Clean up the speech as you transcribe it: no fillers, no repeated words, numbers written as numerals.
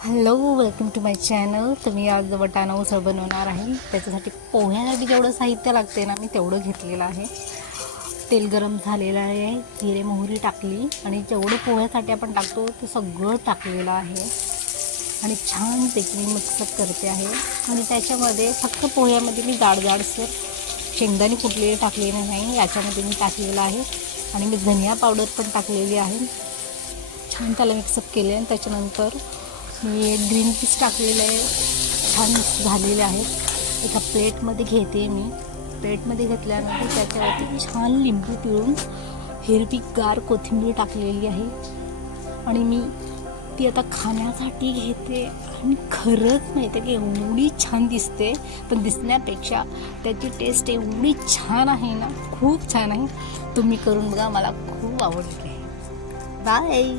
Hello, welcome to my channel. तर मी आज वाटाणा उसळ बनवणार आहे. त्याच्यासाठी पोह्यासाठी जेवढं साहित्य लागते ना, मी तेवढं घेतलेलं आहे. तेल गरम झालेलं आहे, जिरे मोहरी टाकली आणि जेवढं पोह्यासाठी आपण टाकतो ते सगळं टाकलेलं आहे आणि छानपैकी मिक्सअप करते आहे. आणि त्याच्यामध्ये फक्त पोह्यामध्ये मी जाडसर शेंगदाणे कुटलेले टाकलेले नाही, याच्यामध्ये मी टाकलेलं आहे. आणि मी धनिया पावडर पण टाकलेली आहे. छान त्याला मिक्सअप केले आणि त्याच्यानंतर मी ग्रीन पीस टाकलेले आहे, छान मिक्स झालेले आहेत. एका प्लेटमध्ये घेते मी. प्लेटमध्ये घेतल्यानंतर त्याच्यावरती छान लिंबू पिळून हिरवीगार कोथिंबीर टाकलेली आहे आणि मी ती आता खाण्यासाठी घेते. आणि खरंच माहिती आहे की एवढी छान दिसते, पण दिसण्यापेक्षा त्याची टेस्ट एवढी छान आहे ना, खूप छान आहे. तुम्ही करून बघा, मला खूप आवडते. बाय.